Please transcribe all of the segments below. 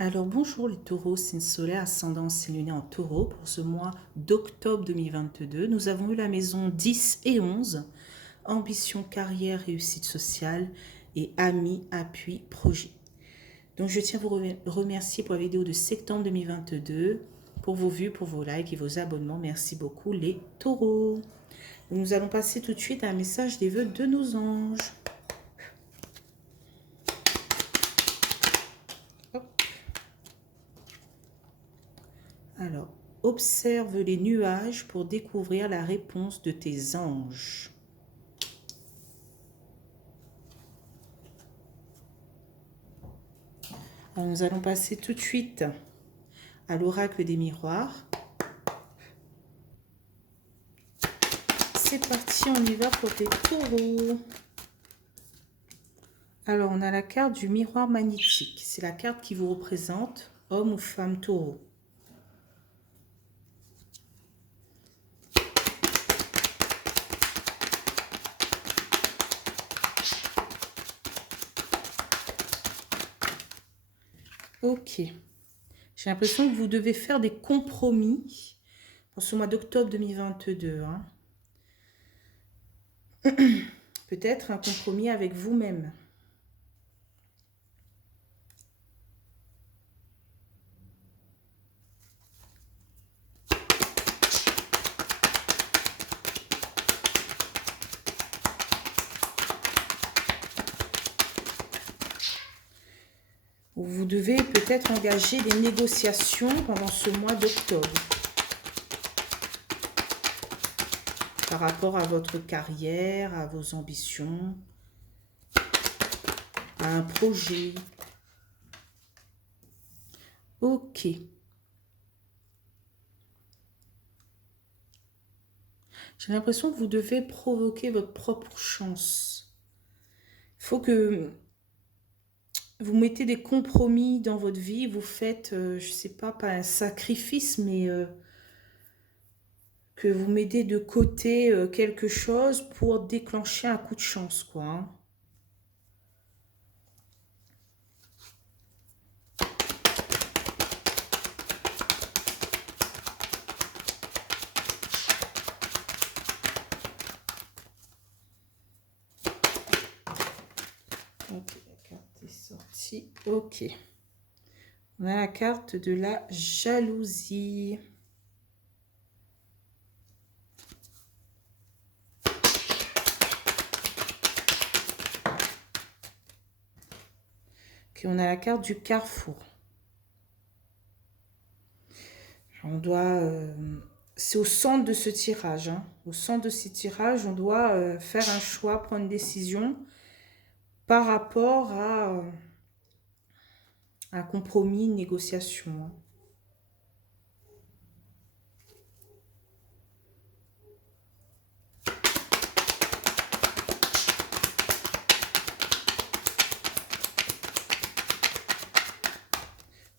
Alors bonjour les taureaux, signe solaire, ascendant, signe lunaire en taureau. Pour ce mois d'octobre 2022, nous avons eu la maison 10 et 11, ambition, carrière, réussite sociale et amis, appui, projet. Donc je tiens à vous remercier pour la vidéo de septembre 2022, pour vos vues, pour vos likes et vos abonnements. Merci beaucoup les taureaux. Nous allons passer tout de suite à un message des vœux de nos anges. Alors, observe les nuages pour découvrir la réponse de tes anges. Alors, nous allons passer tout de suite à l'oracle des miroirs. C'est parti, on y va pour tes taureaux. Alors, on a la carte du miroir magnétique. C'est la carte qui vous représente, homme ou femme taureau. Ok. J'ai l'impression que vous devez faire des compromis pour ce mois d'octobre 2022. Hein. Peut-être un compromis avec vous-même. Vous devez peut-être engager des négociations pendant ce mois d'octobre par rapport à votre carrière, à vos ambitions, à un projet. Ok. J'ai l'impression que vous devez provoquer votre propre chance. Il faut que vous mettez des compromis dans votre vie, vous faites, je ne sais pas un sacrifice, mais que vous mettez de côté quelque chose pour déclencher un coup de chance, quoi. Hein. Ok, la carte est sortie. Ok. On a la carte de la jalousie. Ok, on a la carte du carrefour. On doit... c'est au centre de ce tirage. Hein. Au centre de ce tirage, on doit faire un choix, prendre une décision par rapport à un compromis, une négociation. Hein.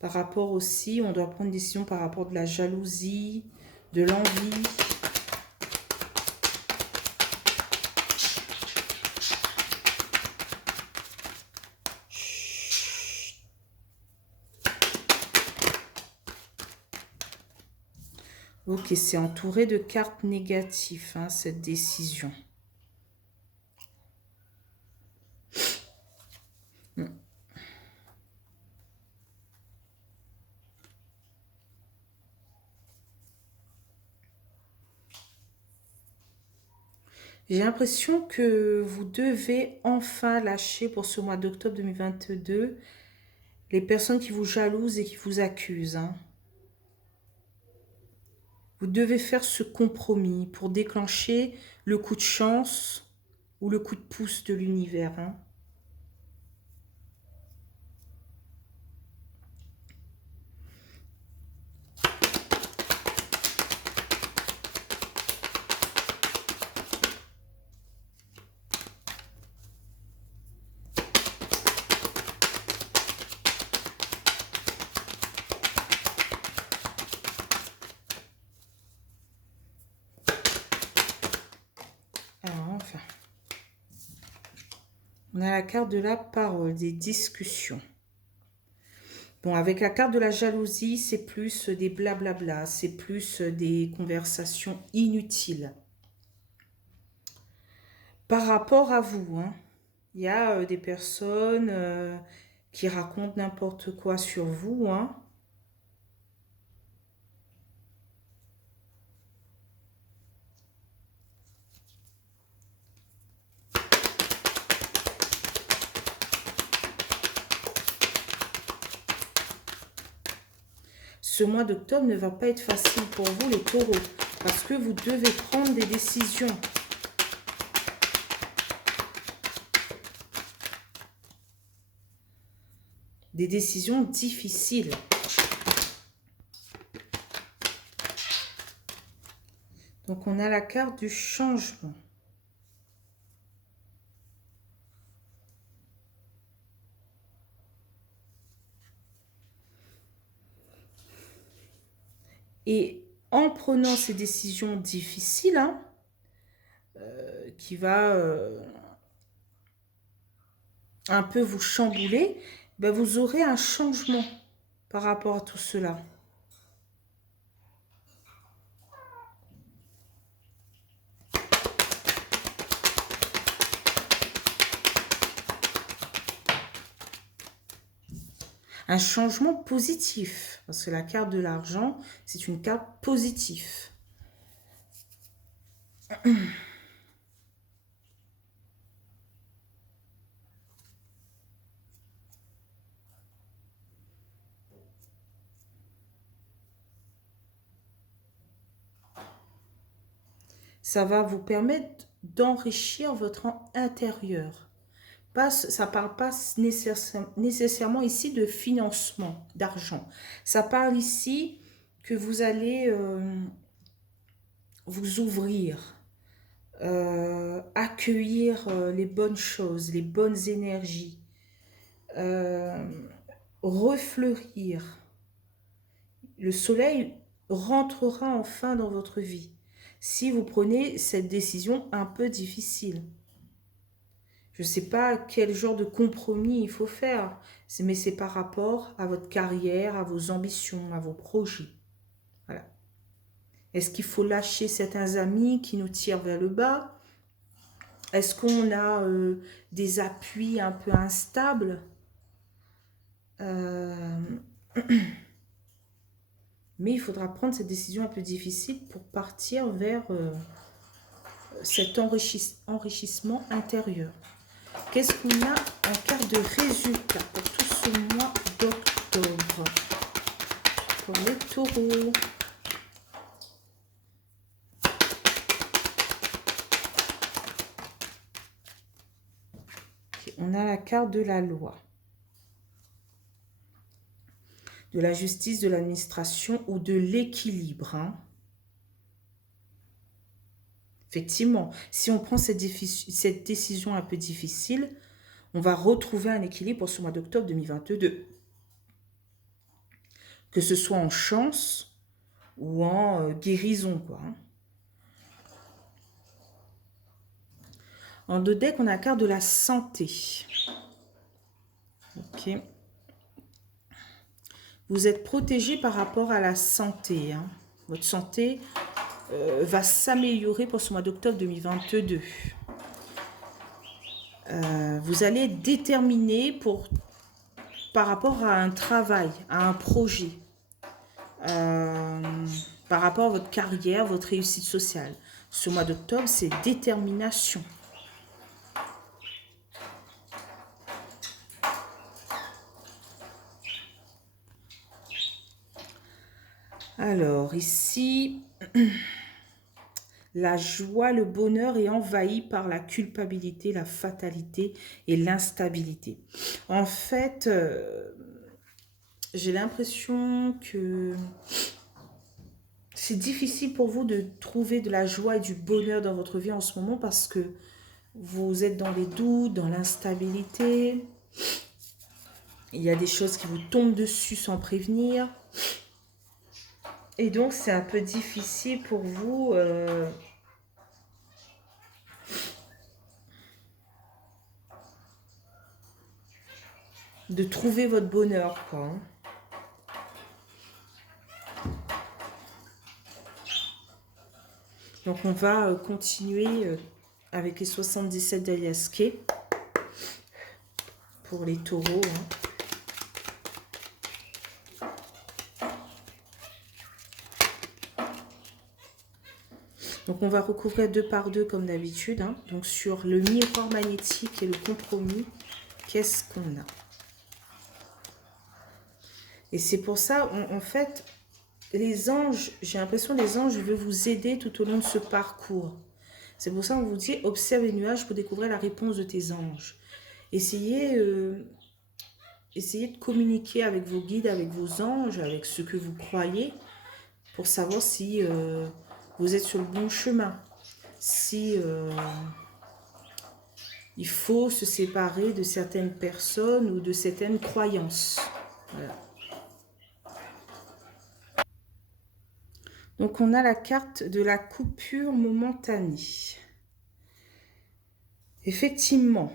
Par rapport aussi, on doit prendre une décision par rapport de la jalousie, de l'envie. Ok, c'est entouré de cartes négatives, hein, cette décision. J'ai l'impression que vous devez enfin lâcher pour ce mois d'octobre 2022 les personnes qui vous jalousent et qui vous accusent. Hein. Vous devez faire ce compromis pour déclencher le coup de chance ou le coup de pouce de l'univers. Hein. Alors, enfin, on a la carte de la parole, des discussions. Bon, avec la carte de la jalousie, c'est plus des blablabla, c'est plus des conversations inutiles. Par rapport à vous, hein, il y a des personnes qui racontent n'importe quoi sur vous, hein. Ce mois d'octobre ne va pas être facile pour vous, les taureaux, parce que vous devez prendre des décisions. Des décisions difficiles. Donc, on a la carte du changement. Et en prenant ces décisions difficiles, hein, qui va un peu vous chambouler, ben vous aurez un changement par rapport à tout cela. Un changement positif, parce que la carte de l'argent, c'est une carte positive. Ça va vous permettre d'enrichir votre intérieur. Ça ne parle pas nécessairement ici de financement, d'argent. Ça parle ici que vous allez vous ouvrir, accueillir les bonnes choses, les bonnes énergies, refleurir. Le soleil rentrera enfin dans votre vie si vous prenez cette décision un peu difficile. Je ne sais pas quel genre de compromis il faut faire, mais c'est par rapport à votre carrière, à vos ambitions, à vos projets. Voilà. Est-ce qu'il faut lâcher certains amis qui nous tirent vers le bas? Est-ce qu'on a des appuis un peu instables? Mais il faudra prendre cette décision un peu difficile pour partir vers cet enrichissement intérieur. Qu'est-ce qu'on a en carte de résultat pour tout ce mois d'octobre pour les taureaux? Okay, on a la carte de la loi, de la justice, de l'administration ou de l'équilibre. Hein. Effectivement, si on prend cette décision un peu difficile, on va retrouver un équilibre pour ce mois d'octobre 2022. Que ce soit en chance ou en guérison, quoi. Hein. En deux decks, on a la carte de la santé. Ok. Vous êtes protégé par rapport à la santé. Hein. Votre santé va s'améliorer pour ce mois d'octobre 2022. Vous allez être déterminé par rapport à un travail, à un projet, par rapport à votre carrière, votre réussite sociale. Ce mois d'octobre, c'est détermination. Alors, ici, la joie, le bonheur est envahi par la culpabilité, la fatalité et l'instabilité. En fait, j'ai l'impression que c'est difficile pour vous de trouver de la joie et du bonheur dans votre vie en ce moment parce que vous êtes dans les doutes, dans l'instabilité. Il y a des choses qui vous tombent dessus sans prévenir. Et donc, c'est un peu difficile pour vous de trouver votre bonheur, quoi. Donc, on va continuer avec les 77 d'Alias Kay pour les taureaux. Donc, on va recouvrir 2 par 2 comme d'habitude. Donc, sur le miroir magnétique et le compromis, qu'est-ce qu'on a? Et c'est pour ça, en fait, les anges, j'ai l'impression que les anges veulent vous aider tout au long de ce parcours. C'est pour ça qu'on vous dit, observe les nuages pour découvrir la réponse de tes anges. Essayez, essayez de communiquer avec vos guides, avec vos anges, avec ce que vous croyez, pour savoir si vous êtes sur le bon chemin. Si il faut se séparer de certaines personnes ou de certaines croyances. Voilà. Donc, on a la carte de la coupure momentanée. Effectivement,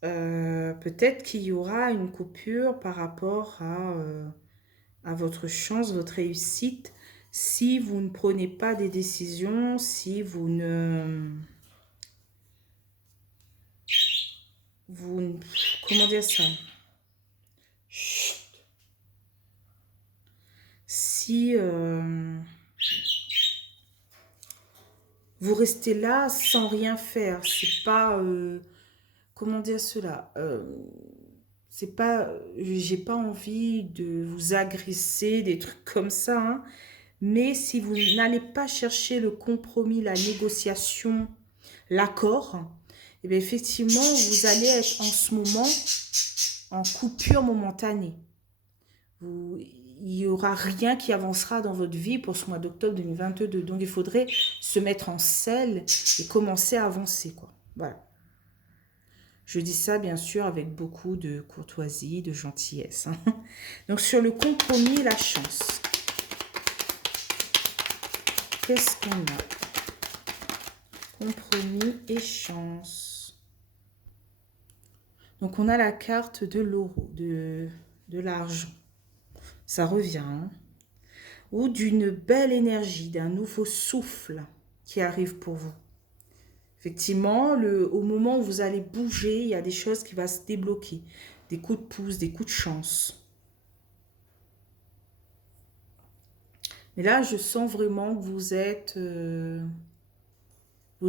peut-être qu'il y aura une coupure par rapport à votre chance, votre réussite, si vous ne prenez pas des décisions, si vous ne... comment dire ça? Si vous restez là sans rien faire, c'est pas... comment dire cela? C'est pas... j'ai pas envie de vous agresser, des trucs comme ça, mais si vous n'allez pas chercher le compromis, la négociation, l'accord, et bien effectivement, vous allez être en ce moment en coupure momentanée. Il n'y aura rien qui avancera dans votre vie pour ce mois d'octobre 2022. Donc, il faudrait se mettre en selle et commencer à avancer, quoi. Voilà. Je dis ça, bien sûr, avec beaucoup de courtoisie, de gentillesse. Donc, sur le compromis et la chance. Qu'est-ce qu'on a? Compromis et chance. Donc, on a la carte de l'euro, de l'argent. Ça revient. Ou d'une belle énergie, d'un nouveau souffle qui arrive pour vous. Effectivement, au moment où vous allez bouger, il y a des choses qui vont se débloquer. Des coups de pouce, des coups de chance. Mais là, je sens vraiment que vous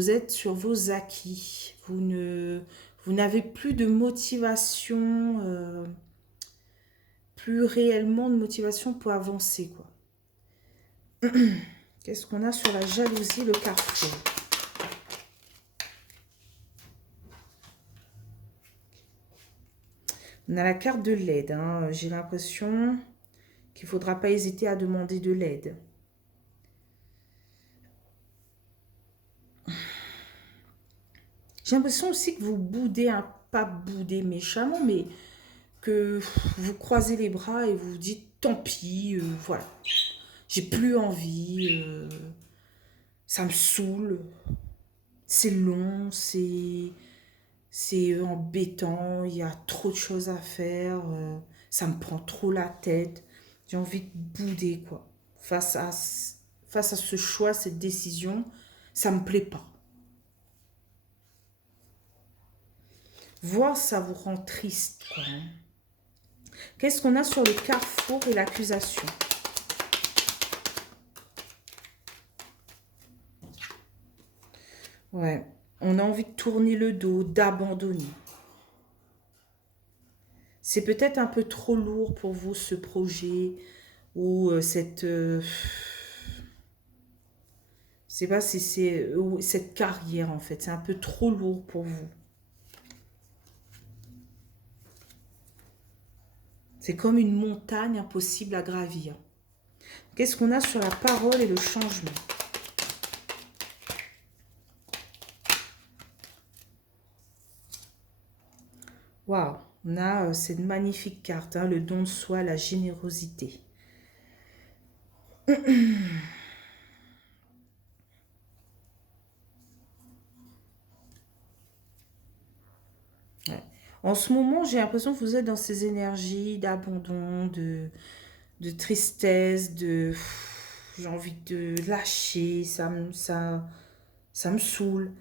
êtes sur vos acquis. Vous n'avez plus de motivation, plus réellement de motivation pour avancer, quoi. Qu'est-ce qu'on a sur la jalousie, le carrefour? On a la carte de l'aide. J'ai l'impression qu'il ne faudra pas hésiter à demander de l'aide. J'ai l'impression aussi que vous boudez, pas boudez méchamment, mais que vous croisez les bras et vous vous dites tant pis, voilà. J'ai plus envie, ça me saoule, c'est long, c'est embêtant, il y a trop de choses à faire, ça me prend trop la tête. J'ai envie de bouder, quoi. Face à ce choix, cette décision, ça me plaît pas. Voir ça vous rend triste, quoi. Qu'est-ce qu'on a sur le carrefour et l'accusation? Ouais, on a envie de tourner le dos, d'abandonner. C'est peut-être un peu trop lourd pour vous, ce projet, ou cette... je sais pas si c'est cette carrière, en fait. C'est un peu trop lourd pour vous. C'est comme une montagne impossible à gravir. Qu'est-ce qu'on a sur la parole et le changement? Waouh, on a cette magnifique carte, le don de soi, la générosité. Ouais. En ce moment, j'ai l'impression que vous êtes dans ces énergies d'abandon, de tristesse, j'ai envie de lâcher, ça me saoule.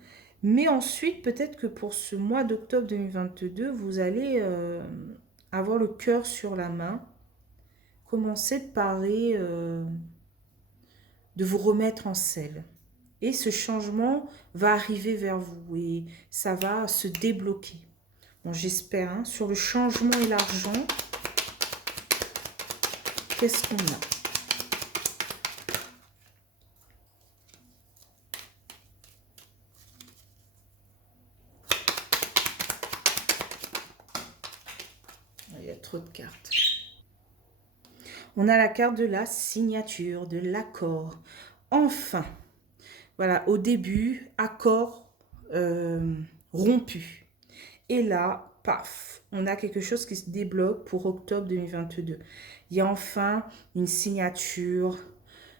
Mais ensuite, peut-être que pour ce mois d'octobre 2022, vous allez avoir le cœur sur la main, commencer de parler, de vous remettre en selle. Et ce changement va arriver vers vous et ça va se débloquer. Bon, j'espère, hein. Sur le changement et l'argent, qu'est-ce qu'on a? Il y a trop de cartes. On a la carte de la signature, de l'accord. Enfin, voilà, au début, accord rompu. Et là, paf, on a quelque chose qui se débloque pour octobre 2022. Il y a enfin une signature,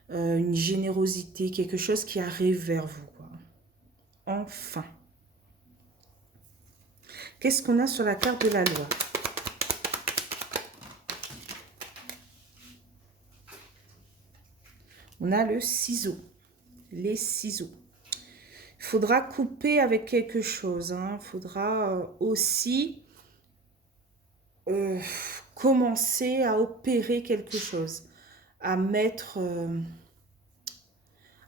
une générosité, quelque chose qui arrive vers vous, quoi. Enfin. Qu'est-ce qu'on a sur la carte de la loi? On a le ciseau, les ciseaux. Il faudra couper avec quelque chose. Il faudra aussi commencer à opérer quelque chose, à mettre,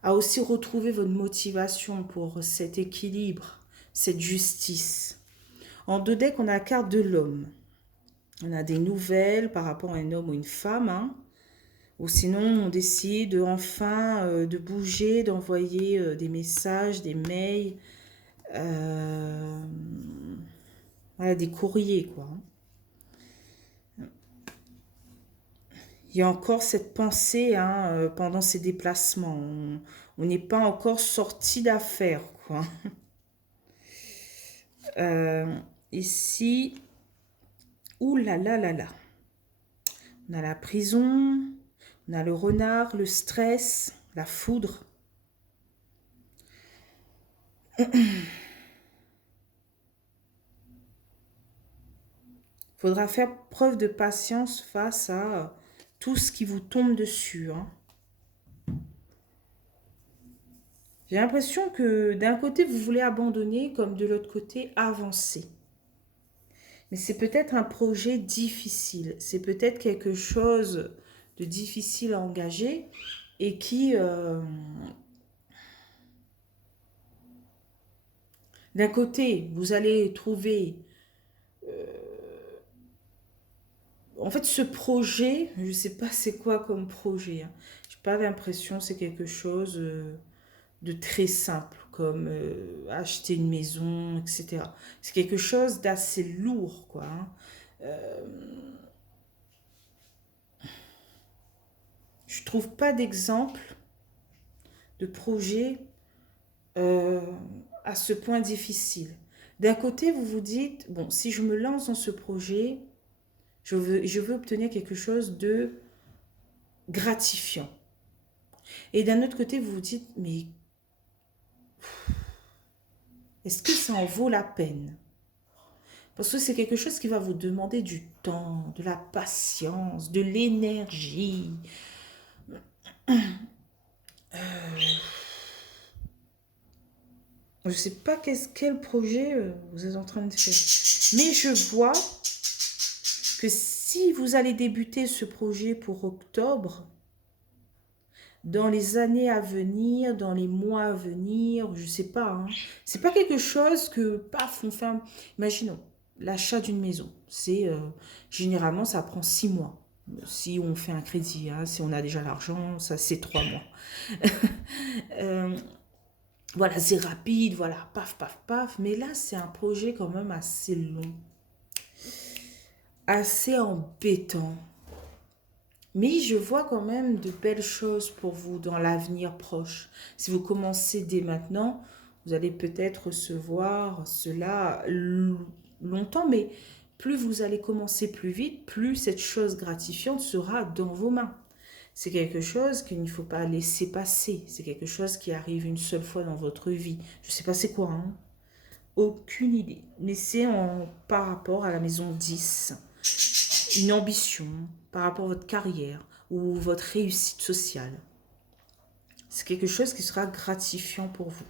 à aussi retrouver votre motivation pour cet équilibre, cette justice. En deux decks, on a la carte de l'homme. On a des nouvelles par rapport à un homme ou une femme, hein. Ou sinon, on décide enfin de bouger, d'envoyer des messages, des mails, voilà, des courriers, quoi. Il y a encore cette pensée, hein, pendant ces déplacements. On n'est pas encore sorti d'affaires, quoi. Ici, ouh là là là là. On a la prison, on a le renard, le stress, la foudre. Faudra faire preuve de patience face à tout ce qui vous tombe dessus, hein. J'ai l'impression que d'un côté, vous voulez abandonner, comme de l'autre côté, avancer. Mais c'est peut-être un projet difficile. C'est peut-être quelque chose de difficile à engager et qui, d'un côté, vous allez trouver... En fait, ce projet, je ne sais pas c'est quoi comme projet, hein. Je n'ai pas l'impression que c'est quelque chose de très simple, comme acheter une maison, etc. C'est quelque chose d'assez lourd, quoi, hein. Je ne trouve pas d'exemple de projet euh, à ce point difficile. D'un côté, vous vous dites, bon, si je me lance dans ce projet, je veux obtenir quelque chose de gratifiant. Et d'un autre côté, vous vous dites, mais est-ce que ça en vaut la peine? Parce que c'est quelque chose qui va vous demander du temps, de la patience, de l'énergie. Je ne sais pas quel projet vous êtes en train de faire. Mais je vois que si vous allez débuter ce projet pour octobre, dans les années à venir, dans les mois à venir, je ne sais pas, hein, c'est pas quelque chose que, paf, on fait imaginons, l'achat d'une maison. C'est généralement, ça prend 6 mois. Si on fait un crédit, hein, si on a déjà l'argent, ça c'est 3 mois. Voilà, c'est rapide, voilà, paf, paf, paf. Mais là, c'est un projet quand même assez long, assez embêtant. Mais je vois quand même de belles choses pour vous dans l'avenir proche. Si vous commencez dès maintenant, vous allez peut-être recevoir cela longtemps, mais plus vous allez commencer plus vite, plus cette chose gratifiante sera dans vos mains. C'est quelque chose qu'il ne faut pas laisser passer. C'est quelque chose qui arrive une seule fois dans votre vie. Je ne sais pas c'est quoi, hein. Aucune idée. Mais c'est par rapport à la maison 10. Une ambition par rapport à votre carrière ou votre réussite sociale. C'est quelque chose qui sera gratifiant pour vous.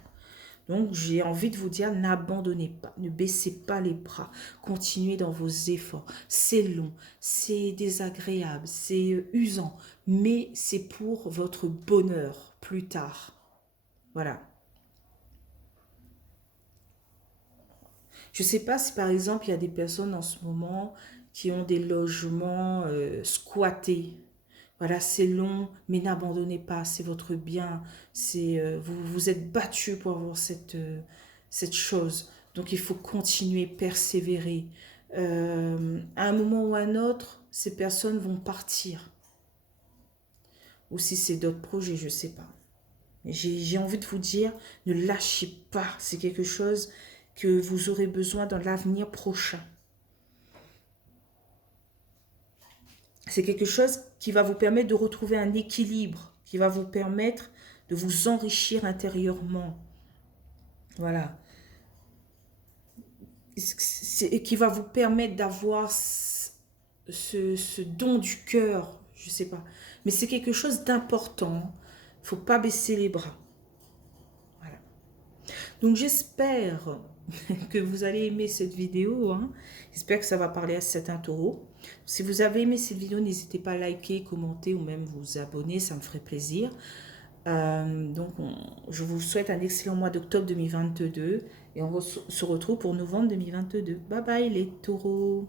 Donc, j'ai envie de vous dire, n'abandonnez pas, ne baissez pas les bras, continuez dans vos efforts. C'est long, c'est désagréable, c'est usant, mais c'est pour votre bonheur plus tard. Voilà. Je ne sais pas si par exemple, il y a des personnes en ce moment qui ont des logements squattés. Voilà, c'est long, mais n'abandonnez pas, c'est votre bien. Vous vous êtes battu pour avoir cette chose. Donc il faut continuer, persévérer. À un moment ou à un autre, ces personnes vont partir. Ou si c'est d'autres projets, je ne sais pas. J'ai envie de vous dire, ne lâchez pas. C'est quelque chose que vous aurez besoin dans l'avenir prochain. C'est quelque chose qui va vous permettre de retrouver un équilibre, qui va vous permettre de vous enrichir intérieurement. Voilà. Et qui va vous permettre d'avoir ce don du cœur, je ne sais pas. Mais c'est quelque chose d'important. Il ne faut pas baisser les bras. Voilà. Donc j'espère que vous allez aimer cette vidéo. Hein. J'espère que ça va parler à certains taureaux. Si vous avez aimé cette vidéo, n'hésitez pas à liker, commenter ou même vous abonner, ça me ferait plaisir. Je vous souhaite un excellent mois d'octobre 2022 et on se retrouve pour novembre 2022. Bye bye les taureaux.